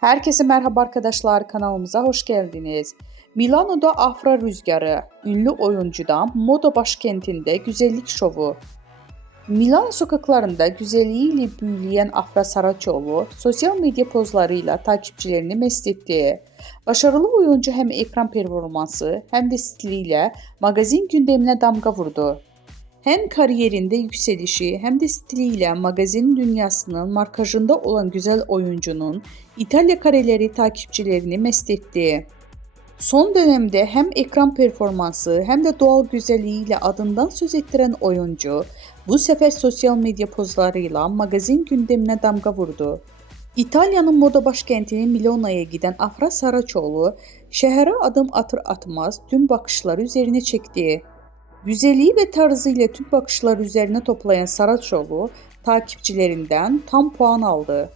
Herkese merhaba arkadaşlar, kanalımıza hoş geldiniz. Milano'da Afra Rüzgarı, ünlü oyuncudan moda başkentinde güzellik şovu. Milano sokaklarında güzelliğiyle büyüleyen Afra Saraçoğlu, sosyal medya pozlarıyla takipçilerini mest etti. Başarılı oyuncu hem ekran performansı hem de stiliyle magazin gündemine damga vurdu. Hem kariyerinde yükselişi hem de stiliyle magazin dünyasının markajında olan güzel oyuncunun İtalya kareleri takipçilerini mest etti. Son dönemde hem ekran performansı hem de doğal güzelliğiyle adından söz ettiren oyuncu bu sefer sosyal medya pozlarıyla magazin gündemine damga vurdu. İtalya'nın moda başkentini Milano'ya giden Afra Saraçoğlu şehre adım atır atmaz tüm bakışları üzerine çekti. Güzelliği ve tarzıyla tüm bakışları üzerine toplayan Saraçoğlu takipçilerinden tam puan aldı.